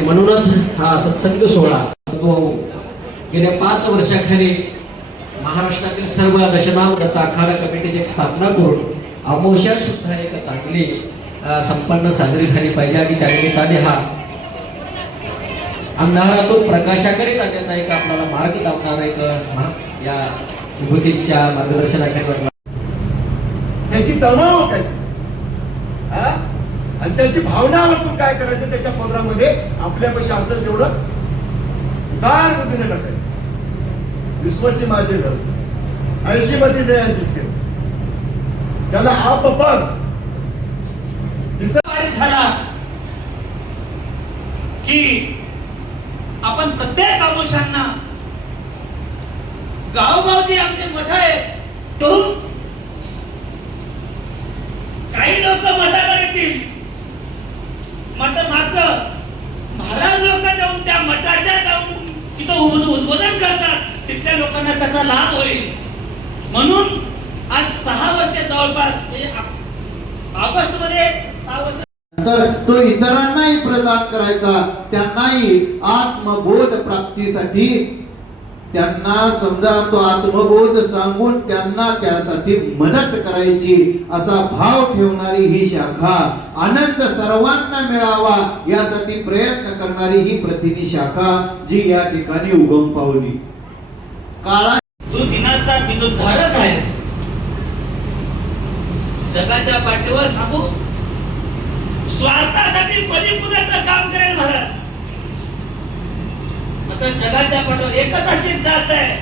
आणि म्हणूनच हा सत्संग सोहळा तो गेल्या 5 वर्षाखाली महाराष्ट्रातील सर्व दशनाम दत्त आखाडा कमिटीची एक स्थापना करून अमावस्या सुद्धा एक चांगली संपन्न साजरी झाली पाहिजे आणि त्यानिमित्ताने हा अंधारातून प्रकाशाकडे जाण्याचा एक आपल्याला मार्ग दाखवणारा एक या विभूतीच्या मार्गदर्शनाकडे त्याची तळमळ ओळखायची आणि त्याची भावना तू काय करायचं त्याच्या पदरामध्ये आपल्यापाशी असेल तेवढं उदार बुद्धीने टाकायचं. विश्वाची माझे घर 80 मध्ये द्यायची त्याला आप बघ झाला की आपण प्रत्येक आमुषांना गावगावचे आमचे मठ आहेत तो काही लोक मठाकडे येतील मात्र महाराज लोक जाऊन त्या मठाच्या जाऊन तिथं उद्बोधन करतात तिथल्या लोकांना त्याचा लाभ होईल म्हणून आज 6 वर्ष जवळपास ऑगस्ट मध्ये 6 वर्ष तर तो इतरांनाही प्रदान करायचा त्यांनाही आत्मबोध प्राप्तीसाठी त्यांना समजा तो आत्मबोध सांगून त्यांना त्यासाठी मदत करायची असा भाव ठेवणारी ही शाखा आनंद सर्वांना मिळावा यासाठी प्रयत्न करणारी ही प्रतिनी शाखा जी या ठिकाणी उगम पावली. काळा तू दिनाचा दिनोद्धारक आहेस जगाच्या पाठीवर सांगू स्वार्थासाठी बलिपुण्याचं काम करेल महाराज मात्र जगाच्या पाठीवर एकच अशी जात आहे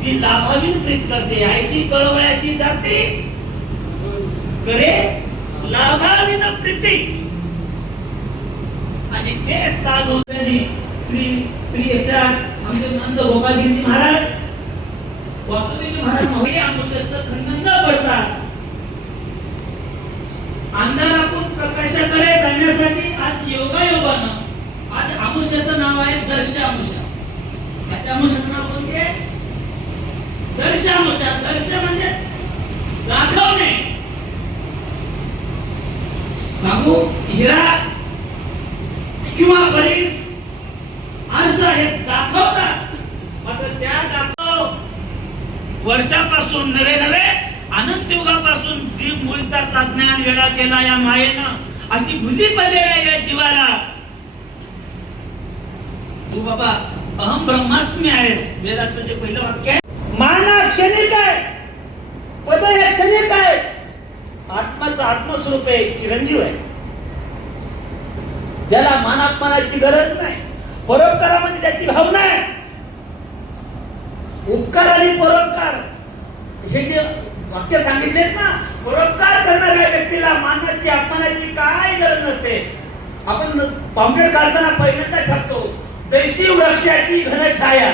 जी लाभावीन प्रीत करते आयशी कळवळ्याची जाते करे लाभावीन प्रीती आणि ते साधू श्री 108 आमचे नंद गोपालगिरी महाराज वासुदेवजी महाराज आमुष्याचं खंडन न पडता अंधारातून प्रकाशाकडे जाण्यासाठी आज योगायोगानं आज आमुष्याचं नाव आहे दर्श आमुषा. याच्या आमुष्याचं नाव कोणते दर्श आमुषा. दर्श म्हणजे दाखवणे सांगू हिरा किंवा बरीस आरसा हे दाखवतात मात्र त्या दाखव वर्षापासून नवे अनंत युगापासून जीव मुळचा ज्ञान वेडा केला या मायेनं अशी भुली पडलेल्या या जीवाला तू बाबा अहम ब्रह्मास्मी आहेस वेदाचं जे पहिलं वाक्य आहे माना क्षणिक आहे पद हे क्षणिक आहे आत्माचं आत्मस्वरूप आहे चिरंजीव आहे ज्याला मान अपमानाची गरज नाही परोपकारामध्ये त्याची भावना आहे. उपकार आणि परोपकार हे जे वाक्य सांगितलेत ना परोपकार करणाऱ्या व्यक्तीला मानाची अपमानाची काय गरज नसते. आपण पॉम्पलेट काढताना पहिल्यांदा छापतो जैसी वृक्षाची घन छाया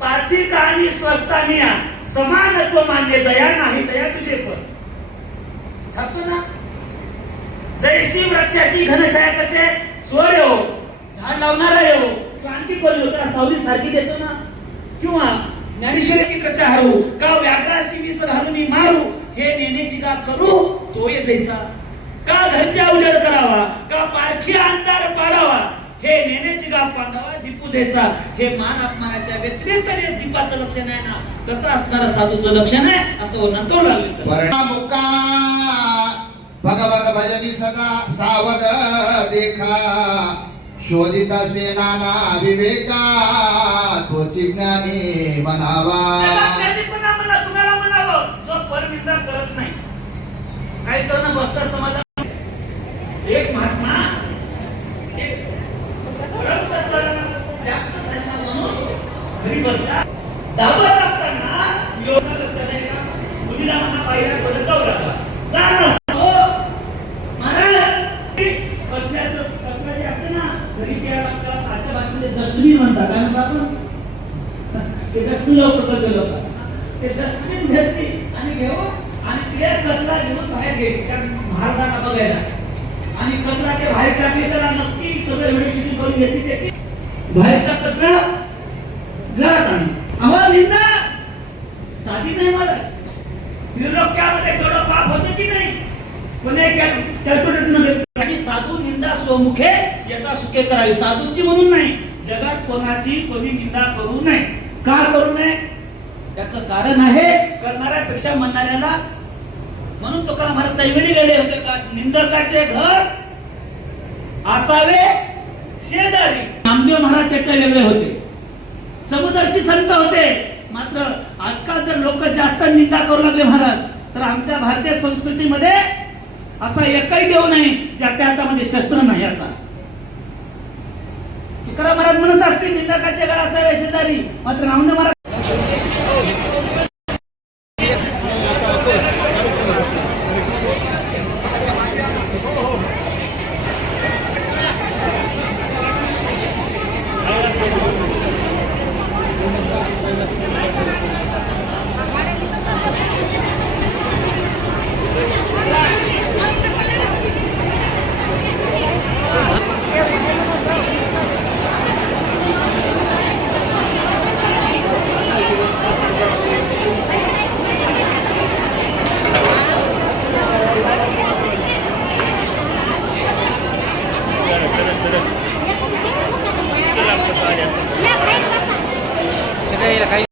पार्थिक आणि स्वस्तानिया समानत्व मान्य दया नाही दया तुझे पण छापतो ना. जैसी वृक्षाची घन छाया कसे चोर हो झाड लावणारा हो किंवा आणखी कोणी होता सावली सारखी देतो ना किंवा ज्ञानेश्वरी कशा हरू का व्याघ्राची विसर हरुनी मारू हे नेण्याची का करू तो ये जैसा का घरच्या उजेड करावा का पारखी अंधार पाडावा हे नेण्याची का पांडवा दीपू जैसा हे मान अपमानाच्या व्यतिरिक्त दीपाचं लक्षण आहे ना तसं असणारं साधूचं लक्षण आहे असं वर्णन करू लागले. भगवत भजनी सदा सावध देखा शोधिता से नाना विवेका तोची ज्ञानी म्हणावा. कुणाला म्हणावं जो परनिंदा करत नाही. काही जण बसतात समाजात एक महात्मा एक घरी बसला दाबत असताना योगा रस्त्याने एका मुलीला म्हणा पाहिला कडे जाऊ लागला जा डस्टबिन म्हणतात काय म्हणतात आपण ते डस्टबिन लवकर गेलो ते डस्टबिन घेतली आणि घेऊन आणि ते कचरा घेऊन बाहेर गेली त्या महाराजांना बघायला आणि कचरा ते बाहेर टाकले त्याला नक्की सगळं व्हिडिओ करून घेतली त्याची बाहेरचा कचरा घरात आणली. अहो निंदा साधी नाही मला त्रिलोक्यामध्ये थोडं पाप होतं की नाही पण कॅल्क्युलेटर मध्ये साधू निंदा स्वमुखे यथा सुखे करावी. साधूची म्हणून नाही, जगात कोणाची कोणी निंदा करू नये. का करू नये? त्याचं कारण आहे करणाऱ्यापेक्षा म्हणणाऱ्याला. म्हणून तुकाराम महाराज दैवडी गेले होते का, निंदकाचे घर असावे शेजारी. नामदेव महाराज त्याच्या वेगळे होते, समुदर्शी संत होते. मात्र आजकाल जर लोक जास्त निंदा करू लागले महाराज, तर आमच्या भारतीय संस्कृतीमध्ये असा एकही देव नाही ज्याच्या हातामध्ये शस्त्र नाही असा. तुकाराम महाराज म्हणत असतील निंदकाचे घर असावे शेजारी, मात्र नामदेव महाराज काही